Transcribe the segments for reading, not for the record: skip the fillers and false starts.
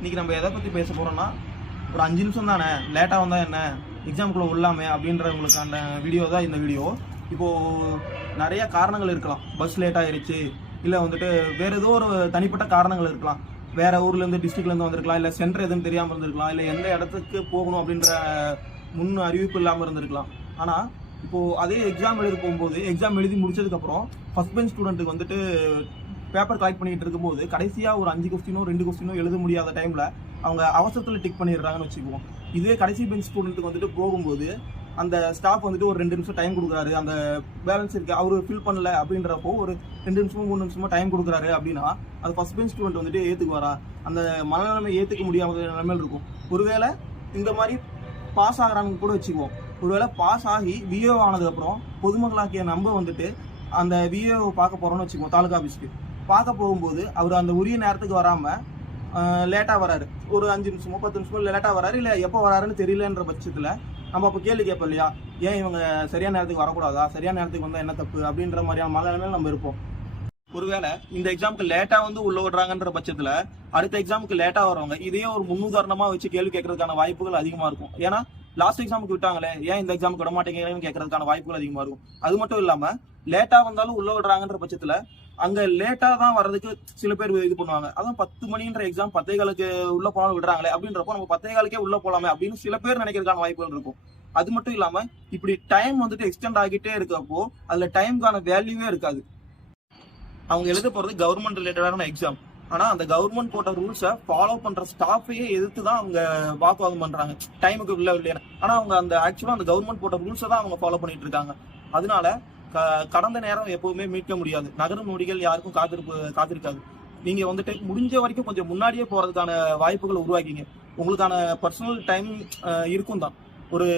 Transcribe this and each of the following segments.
இன்னைக்கு நம்ம எதை பற்றி பேச போகிறோம்னா, ஒரு 5 நிமிஷம் தானே, லேட்டாக வந்தால் என்ன, எக்ஸாமுக்குள்ளே உள்ளாமே அப்படின்றவங்களுக்கான வீடியோ தான் இந்த வீடியோ. இப்போது நிறைய காரணங்கள் இருக்கலாம். பஸ் லேட் ஆகிடுச்சு, இல்லை வந்துட்டு வேறு ஏதோ ஒரு தனிப்பட்ட காரணங்கள் இருக்கலாம். வேறு ஊர்லேருந்து டிஸ்ட்ரிக்ட்லேருந்து வந்திருக்கலாம், இல்லை சென்டர் எதுவும் தெரியாமல் இருந்திருக்கலாம், இல்லை எந்த இடத்துக்கு போகணும் அப்படின்ற முன் அறிவிப்பு இல்லாமல் இருந்திருக்கலாம். ஆனால் இப்போது அதே எக்ஸாம் எழுதி போகும்போது, எக்ஸாம் எழுதி முடிச்சதுக்கப்புறம் ஃபஸ்ட் பெஞ்ச் ஸ்டூடெண்ட்டுக்கு வந்துட்டு பேப்பர் கலெக்ட் பண்ணிட்டு இருக்கும்போது கடைசியாக ஒரு 5 கொஸ்டினோ 2 கொஸ்டினோ எழுத முடியாத டைமில் அவங்க அவசரத்தில் டிக் பண்ணிடுறாங்கன்னு வச்சுக்குவோம். இதே கடைசி பெஞ்ச் ஸ்டூடெண்ட்டுக்கு வந்துட்டு போகும்போது அந்த ஸ்டாஃப் வந்துட்டு ஒரு 2 நிமிஷம் டைம் கொடுக்குறாரு, அந்த பேலன்ஸ் இருக்குது அவர் ஃபில் பண்ணல அப்படின்றப்போ ஒரு 2 நிமிஷமோ 3 நிமிஷமோ டைம் கொடுக்குறாரு அப்படின்னா அது ஃபஸ்ட் பெஞ்ச் ஸ்டூடெண்ட் வந்துட்டு ஏற்றுக்குவாரா? அந்த மனநிலைமை ஏற்றுக்க முடியாத நிலைமையில் இருக்கும். ஒருவேளை இந்த மாதிரி பாஸ் ஆகிறான்னு கூட வச்சுக்குவோம். ஒருவேளை பாஸ் ஆகி விஏஓ ஆனதுக்கப்புறம் பொதுமக்களாக்கிய நம்ம வந்துட்டு அந்த விஏஓ பார்க்க போகிறோன்னு வச்சுக்குவோம். தாலுகா ஆஃபீஸ்க்கு பார்க்க போகும்போது அவர் அந்த உரிய நேரத்துக்கு வராமல் லேட்டாக வராரு, ஒரு 5 நிமிஷமோ 10 நிமிஷமோ லேட்டாக வராரு, இல்லை எப்போ வராருன்னு தெரியலன்ற பட்சத்தில் நம்ம அப்போ கேள்வி கேட்போம் இல்லையா, ஏன் இவங்க சரியான நேரத்துக்கு வரக்கூடாதா, சரியான நேரத்துக்கு வந்தால் என்ன தப்பு அப்படின்ற மாதிரியான மனநிலைமையில் நம்ம இருப்போம். ஒருவேளை இந்த எக்ஸாமுக்கு லேட்டாக வந்து உள்ள விடுறாங்கன்ற பட்சத்தில் அடுத்த எக்ஸாமுக்கு லேட்டாக வரவங்க இதையே ஒரு முன்னுதாரணமாக வச்சு கேள்வி கேட்கறதுக்கான வாய்ப்புகள் அதிகமாக இருக்கும். ஏன்னா லாஸ்ட் எக்ஸாமுக்கு விட்டாங்களே, ஏன் இந்த எக்ஸாமுக்கு விட மாட்டேங்கிறேன்னு கேட்கறதுக்கான வாய்ப்புகள் அதிகமாக இருக்கும். அது மட்டும் இல்லாமல் லேட்டாக வந்தாலும் உள்ள விடுறாங்கன்ற பட்சத்தில் அங்கே லேட்டாக தான் வர்றதுக்கு சில பேர் இது பண்ணுவாங்க. அதான் 10 மணின்ற எக்ஸாம் 10:15 உள்ள போனாலும் விடுறாங்களே அப்படின்றப்போ நம்ம 10:15 உள்ள போகலாமே அப்படின்னு சில பேர் நினைக்கிறதுக்கான வாய்ப்புகள் இருக்கும். அது மட்டும் இல்லாமல் இப்படி டைம் வந்துட்டு எக்ஸ்டெண்ட் ஆகிட்டே இருக்கப்போ அதில் டைமுக்கான வேல்யூவே இருக்காது. அவங்க எழுத போகிறது கவர்மெண்ட் ரிலேட்டடான எக்ஸாம். ஆனால் அந்த கவர்மெண்ட் போட்ட ரூல்ஸை ஃபாலோ பண்ணுற ஸ்டாஃபையே எதிர்த்து தான் அவங்க வாக்குவாதம் பண்ணுறாங்க, டைமுக்கு உள்ள இல்லையா. ஆனால் அவங்க அந்த ஆக்சுவலாக அந்த கவர்மெண்ட் போட்ட ரூல்ஸை தான் அவங்க ஃபாலோ பண்ணிட்டு இருக்காங்க. அதனால கடந்த நேரம் எப்பவுமே மீட்க முடியாது. நகரும் நொடிகள் யாருக்கும் காத்திருக்காது. நீங்க வந்துட்டு முடிஞ்ச வரைக்கும் கொஞ்சம் முன்னாடியே போறதுக்கான வாய்ப்புகளை உருவாக்கிங்க. உங்களுக்கான பர்சனல் டைம் இருக்கும் தான், ஒரு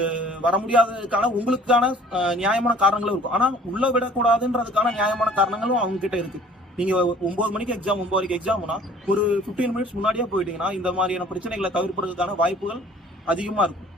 வர முடியாததுக்கான உங்களுக்கான நியாயமான காரணங்களும் இருக்கும். ஆனா உள்ள விடக்கூடாதுன்றதுக்கான நியாயமான காரணங்களும் அவங்க கிட்ட இருக்கு. நீங்க 9 மணிக்கு எக்ஸாம் 9 வரைக்கும் எக்ஸாம்னா ஒரு 15 மினிட்ஸ் முன்னாடியே போயிட்டீங்கன்னா இந்த மாதிரியான பிரச்சனைகளை தவிர்ப்பதற்கான வாய்ப்புகள் அதிகமா இருக்கும்.